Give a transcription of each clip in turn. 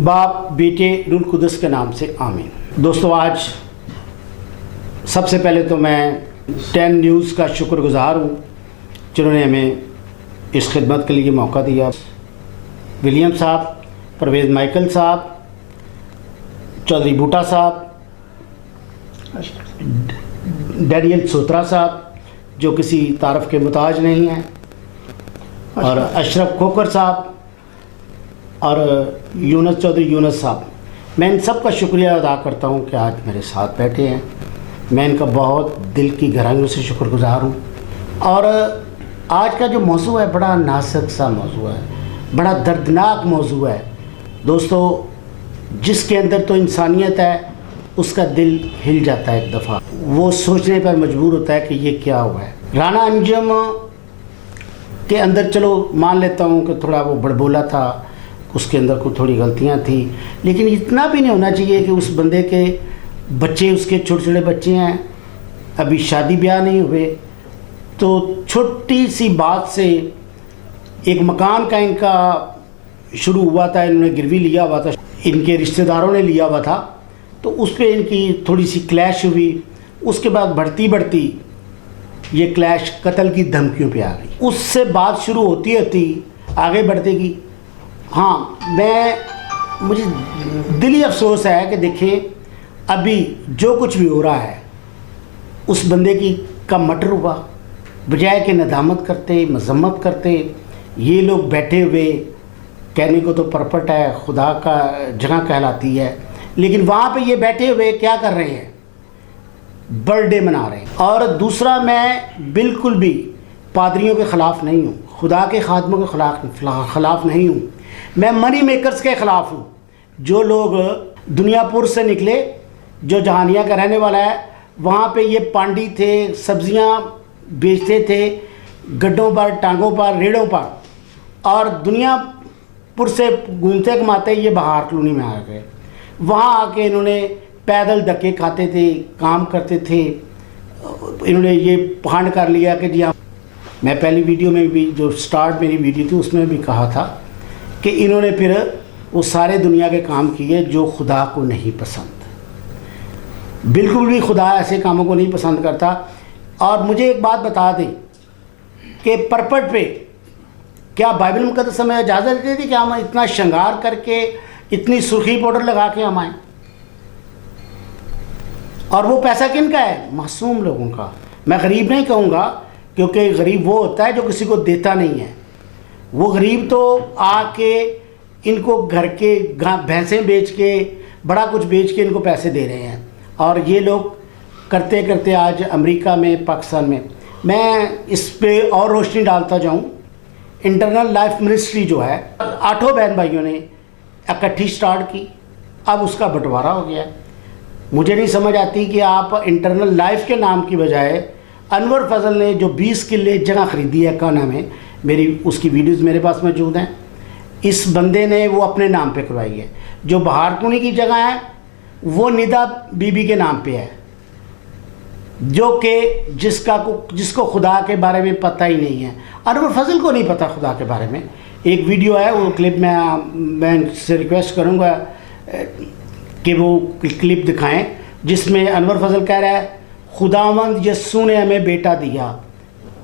बाप बेटे रूल कुदस के नाम से आमीन। दोस्तों, आज सबसे पहले तो मैं 10 न्यूज़ का शुक्रगुज़ार हूँ जिन्होंने हमें इस खिदमत के लिए मौका दिया। विलियम साहब, परवेज़ माइकल साहब, चौधरी बूटा साहब, डैनियल सोत्रा साहब जो किसी तारफ़ के मुताज नहीं हैं, और अशरफ खोकर साहब और यूनुस चौधरी यूनुस साहब। मैं इन सब का शुक्रिया अदा करता हूं कि आज मेरे साथ बैठे हैं। मैं इनका बहुत दिल की गहराइयों से शुक्रगुज़ार हूं। और आज का जो मौजू है बड़ा नाजुक सा मौजू है, बड़ा दर्दनाक मौजू है दोस्तों, जिसके अंदर तो इंसानियत है उसका दिल हिल जाता है। एक दफ़ा वो सोचने पर मजबूर होता है कि ये क्या हुआ है। राणा अंजुम के अंदर चलो मान लेता हूँ कि थोड़ा वो बड़बोला था, उसके अंदर कुछ थोड़ी गलतियाँ थी, लेकिन इतना भी नहीं होना चाहिए कि उस बंदे के बच्चे, उसके छोटे छोटे बच्चे हैं, अभी शादी ब्याह नहीं हुए, तो छोटी सी बात से एक मकान का इनका शुरू हुआ था, इन्होंने गिरवी लिया हुआ था, इनके रिश्तेदारों ने लिया हुआ था, तो उस पर इनकी थोड़ी सी क्लैश हुई। उसके बाद बढ़ती बढ़ती ये क्लैश कत्ल की धमकियों पे आ गई। उससे बात शुरू होती होती आगे बढ़ती गई। हाँ, मुझे दिली अफसोस है कि देखें अभी जो कुछ भी हो रहा है उस बंदे का मर्डर हुआ, बजाय कि नदामत करते, मजम्मत करते, ये लोग बैठे हुए, कहने को तो परपट है, खुदा का जगह कहलाती है, लेकिन वहाँ पे ये बैठे हुए क्या कर रहे हैं, बर्थडे मना रहे हैं। और दूसरा, मैं बिल्कुल भी पादरियों के ख़िलाफ़ नहीं हूँ, खुदा के खादमों के ख़िलाफ़ नहीं हूँ, मैं मनी मेकर्स के ख़िलाफ़ हूँ। जो लोग दुनियापुर से निकले, जो जहानिया का रहने वाला है, वहाँ पे ये पांडी थे, सब्जियाँ बेचते थे गड्ढों पर, टांगों पर, रेड़ों पर, और दुनियापुर से घूमते कमाते ये बहार कॉलोनी में आ गए। वहाँ आके इन्होंने पैदल धक्के खाते थे, काम करते थे। इन्होंने ये फांड कर लिया कि जी हाँ, मैं पहली वीडियो में भी, जो स्टार्ट मेरी वीडियो थी उसमें भी कहा था कि इन्होंने फिर वो सारे दुनिया के काम किए जो खुदा को नहीं पसंद। बिल्कुल भी खुदा ऐसे कामों को नहीं पसंद करता। और मुझे एक बात बता दें कि परपट पे क्या बाइबल मुकद्दस हमें इजाज़त देती थी कि हम इतना श्रृंगार करके, इतनी सुर्खी पाउडर लगा के हम आएँ? और वो पैसा किन का है? मासूम लोगों का। मैं गरीब नहीं कहूँगा, क्योंकि गरीब वो होता है जो किसी को देता नहीं है। वो गरीब तो आके इनको घर के भैंसें बेच के, बड़ा कुछ बेच के इनको पैसे दे रहे हैं। और ये लोग करते करते आज अमेरिका में, पाकिस्तान में, मैं इस पे और रोशनी डालता जाऊं। इंटरनल लाइफ मिनिस्ट्री जो है, 8 बहन भाइयों ने इकट्ठी स्टार्ट की, अब उसका बंटवारा हो गया। मुझे नहीं समझ आती कि आप इंटरनल लाइफ के नाम की बजाय, अनवर फजल ने जो 20 किले जगह ख़रीदी है काना में, मेरी उसकी वीडियोस मेरे पास मौजूद हैं, इस बंदे ने वो अपने नाम पे करवाई है। जो बहारकुनी की जगह है वो निदा बीबी के नाम पे है, जो कि जिसको खुदा के बारे में पता ही नहीं है। अनवर फजल को नहीं पता खुदा के बारे में। एक वीडियो है, वो क्लिप मैं इनसे रिक्वेस्ट करूँगा कि वो क्लिप दिखाएं, जिसमें अनवर फजल कह रहा है खुदावंद यस्सु ने हमें बेटा दिया।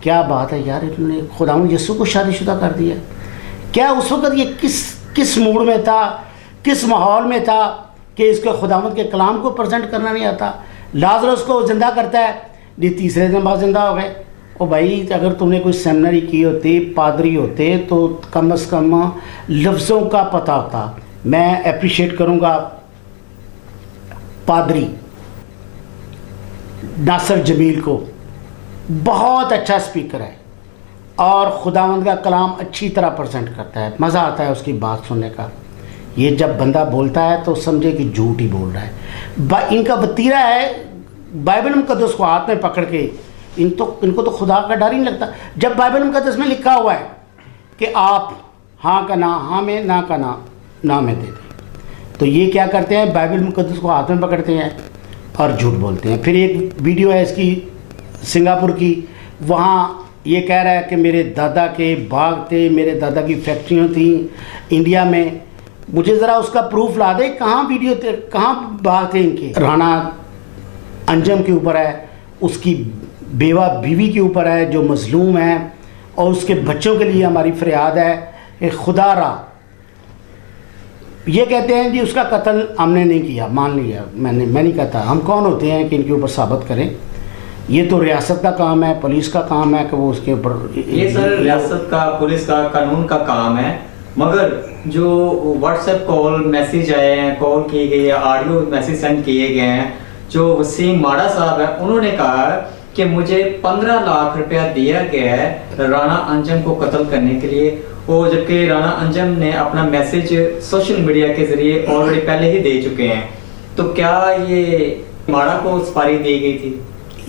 क्या बात है यार, इन्होंने खुदावंद यस्सु को शादीशुदा कर दिया। क्या उस वक़्त ये किस मूड में था, किस माहौल में था कि इसको खुदावंद के कलाम को प्रेजेंट करना नहीं आता। लाजरस को ज़िंदा करता है, ये तीसरे दिन बाद ज़िंदा हो गए। ओ भाई, अगर तुमने कोई सेमिनरी की होती, पादरी होते, तो कम से कम लफ्ज़ों का पता होता। मैं अप्रिशिएट करूँगा पादरी नासिर जमील को, बहुत अच्छा स्पीकर है और खुदावंद का कलाम अच्छी तरह प्रेजेंट करता है, मज़ा आता है उसकी बात सुनने का। ये जब बंदा बोलता है तो समझे कि झूठ ही बोल रहा है। इनका वतीरा है बाइबल मुकद्दस को हाथ में पकड़ के, इनको तो खुदा का डर ही नहीं लगता। जब बाइबल मुकद्दस में लिखा हुआ है कि आप हाँ का ना हाँ में, ना का ना में दे दें, तो ये क्या करते हैं, बाइबल मुकद्दस को हाथ में पकड़ते हैं और झूठ बोलते हैं। फिर एक वीडियो है इसकी सिंगापुर की, वहाँ ये कह रहा है कि मेरे दादा के बाग थे, मेरे दादा की फैक्ट्रियाँ थी इंडिया में, मुझे ज़रा उसका प्रूफ ला दे, कहाँ वीडियो कहाँ बात है इनके। राणा अंजम के ऊपर है, उसकी बेवा बीवी के ऊपर है जो मजलूम है, और उसके बच्चों के लिए हमारी फरियाद है कि खुदा रा ये कहते हैं जी उसका कत्ल हमने नहीं किया, मान लिया, मैं नहीं कहता। हम कौन होते हैं कि इनके ऊपर साबित करें? ये तो रियासत का काम है, पुलिस का काम है कि वो उसके ऊपर। ये सर रियासत का, पुलिस का, कानून का काम है, मगर जो व्हाट्सएप कॉल मैसेज आए हैं, कॉल किए गए, ऑडियो मैसेज सेंड किए गए हैं, जो वसीम माड़ा साहब है उन्होंने कहा कि मुझे 15 लाख रुपया दिया गया है राणा अंजम को कत्ल करने के लिए, और जबकि राणा अंजम ने अपना मैसेज सोशल मीडिया के जरिए ऑलरेडी पहले ही दे चुके हैं। तो क्या ये माड़ा को सुपारी दी गई थी?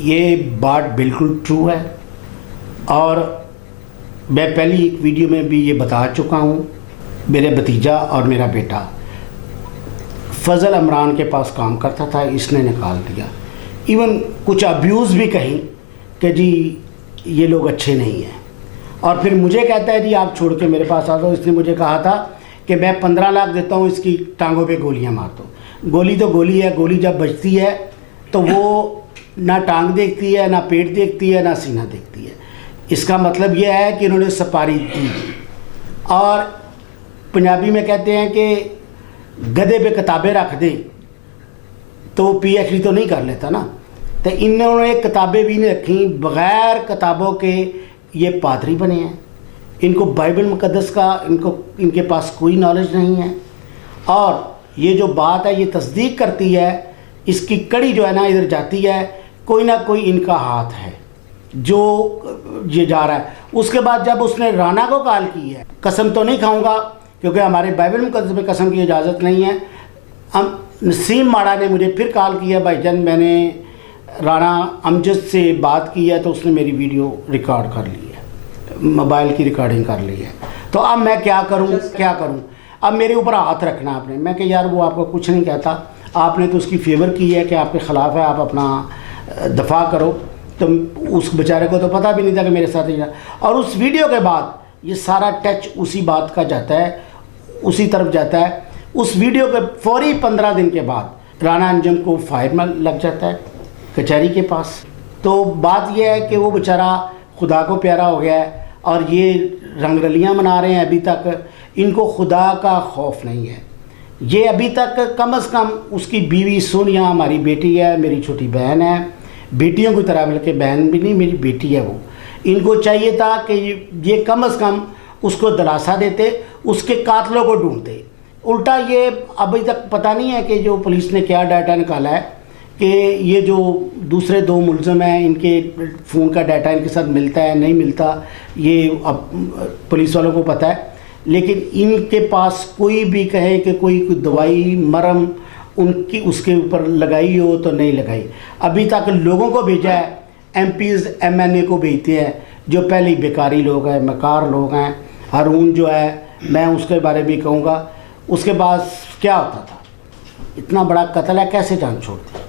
ये बात बिल्कुल ट्रू है, और मैं पहली एक वीडियो में भी ये बता चुका हूँ। मेरे भतीजा और मेरा बेटा फजल इमरान के पास काम करता था, इसने निकाल दिया। इवन कुछ अब्यूज़ भी कहीं कि जी ये लोग अच्छे नहीं हैं, और फिर मुझे कहता है जी आप छोड़ के मेरे पास आ जाओ। इसने मुझे कहा था कि मैं 15 लाख देता हूँ, इसकी टांगों पे गोलियाँ मार दो। गोली तो गोली है, गोली जब बजती है तो वो ना टांग देखती है, ना पेट देखती है, ना सीना देखती है। इसका मतलब यह है कि इन्होंने सुपारी दी। और पंजाबी में कहते हैं कि गधे पे किताबें रख दें तो PhD तो नहीं कर लेता ना, तो इन्होंने किताबें भी नहीं रखी, बग़ैर किताबों के ये पादरी बने हैं। इनको बाइबल मुक़द्दस का इनके पास कोई नॉलेज नहीं है। और ये जो बात है ये तस्दीक करती है, इसकी कड़ी जो है ना इधर जाती है, कोई ना कोई इनका हाथ है जो ये जा रहा है। उसके बाद जब उसने राणा को कॉल की है, कसम तो नहीं खाऊंगा क्योंकि हमारे बाइबल मुक़द्दस में कसम की इजाज़त नहीं है। हम नसीम माड़ा ने मुझे फिर कॉल किया, भाईजान मैंने राणा अमजद से बात की है तो उसने मेरी वीडियो रिकॉर्ड कर ली है, मोबाइल की रिकॉर्डिंग कर ली है। तो अब मैं क्या करूं? अब मेरे ऊपर हाथ रखना आपने। मैं कि यार वो आपको कुछ नहीं कहता, आपने तो उसकी फेवर की है कि आपके ख़िलाफ़ है, आप अपना दफा करो। तो उस बेचारे को तो पता भी नहीं था कि मेरे साथ ही। और उस वीडियो के बाद ये सारा टच उसी बात का जाता है, उसी तरफ जाता है। उस वीडियो के फौरी 15 दिन के बाद राणा अंजम को फायर में लग जाता है कचहरी के पास। तो बात यह है कि वो बेचारा खुदा को प्यारा हो गया है, और ये रंगरलियाँ मना रहे हैं। अभी तक इनको खुदा का खौफ नहीं है। ये अभी तक कम से कम उसकी बीवी सोनिया हमारी बेटी है, मेरी छोटी बहन है, बेटियों की तरह, बल्कि बहन भी नहीं मेरी बेटी है वो। इनको चाहिए था कि ये कम से कम उसको दिलासा देते, उसके कातलों को ढूंढते। उल्टा ये अभी तक पता नहीं है कि जो पुलिस ने क्या डाटा निकाला है कि ये जो दूसरे 2 मुलज़िम हैं इनके फ़ोन का डाटा इनके साथ मिलता है नहीं मिलता, ये अब पुलिस वालों को पता है। लेकिन इनके पास कोई भी कहे कि कोई दवाई मरहम उनकी उसके ऊपर लगाई हो तो नहीं लगाई। अभी तक लोगों को भेजा है, MPs MNA को भेजते हैं जो पहले बेकारी लोग हैं, मकार लोग हैं। हारून जो है मैं उसके बारे में कहूँगा, उसके बाद क्या होता था, इतना बड़ा कत्ल है, कैसे जान छोड़ती।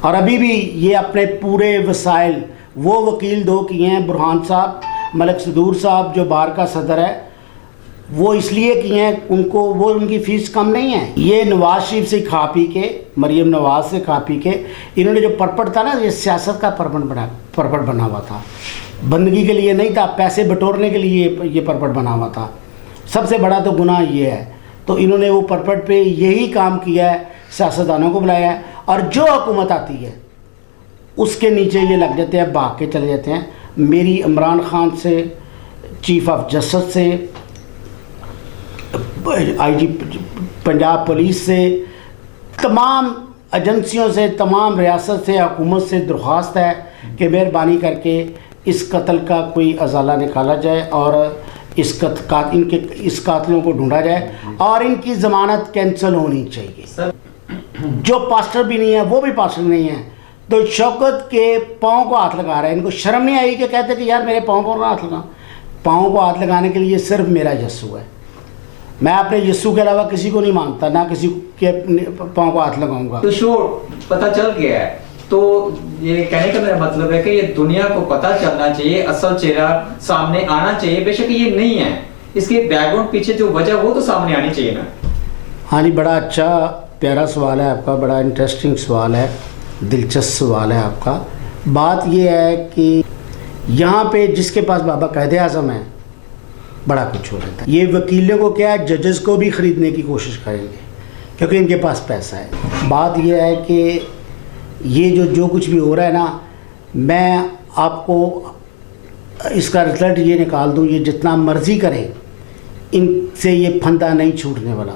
और अभी भी ये अपने पूरे वसाइल वो वकील 2 किए हैं, बुरहान साहब, मलिक सदूर साहब जो बार का सदर है, वो इसलिए किए हैं उनको, वो उनकी फ़ीस कम नहीं है। ये नवाज शरीफ से खा पी के, मरीम नवाज से खा पी के इन्होंने जो परपट था ना, ये सियासत का परपट बना हुआ था, बंदगी के लिए नहीं था, पैसे बटोरने के लिए ये परपट बना हुआ था। सबसे बड़ा तो गुनाह ये है। तो इन्होंने वो परपट पे यही काम किया है, सियासतदानों को बुलाया है, और जो हुकूमत आती है उसके नीचे ये लग जाते हैं, भाग के चले जाते हैं। मेरी इमरान खान से, चीफ ऑफ जस्टिस से, IG पंजाब पुलिस से, तमाम एजेंसियों से, तमाम रियासत से, हुकूमत से दरख्वास्त है कि मेहरबानी करके इस कत्ल का कोई अजाला निकाला जाए और इस कातलों को ढूंढा जाए और इनकी ज़मानत कैंसिल होनी चाहिए। जो पास्टर भी नहीं है, वो भी पास्टर नहीं है, तो शौकत के पाँव को हाथ लगा रहे हैं। इनको शर्म नहीं आई कि कहते कि यार मेरे पाँव को हाथ लगा। पाँव को हाथ लगाने के लिए सिर्फ मेरा यस्सु है। मैं अपने यस्सु के अलावा किसी को नहीं मानता, ना किसी के पाँव को हाथ लगाऊंगा। तो शो पता चल गया है, तो ये कहने का मेरा मतलब है कि ये दुनिया को पता चलना चाहिए, असल चेहरा सामने आना चाहिए। बेशक ये नहीं है, इसके बैकग्राउंड पीछे जो वजह वो तो सामने आनी चाहिए ना। हाँ जी, बड़ा अच्छा प्यारा सवाल है आपका, बड़ा इंटरेस्टिंग सवाल है, दिलचस्प सवाल है आपका। बात यह है कि यहाँ पे जिसके पास बाबा कायदे आज़म है बड़ा कुछ हो जाता है। ये वकीलों को क्या है, जजेस को भी ख़रीदने की कोशिश करेंगे क्योंकि इनके पास पैसा है। बात यह है कि ये जो कुछ भी हो रहा है ना, मैं आपको इसका रिजल्ट ये निकाल दूँ, ये जितना मर्ज़ी करें इनसे ये फंदा नहीं छूटने वाला।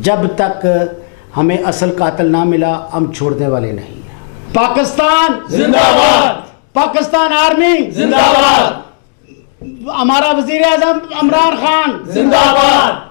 जब तक हमें असल कातिल ना मिला हम छोड़ने वाले नहीं हैं। पाकिस्तान जिंदाबाद, पाकिस्तान आर्मी जिंदाबाद, हमारा वज़ीर आज़म इमरान खान जिंदाबाद।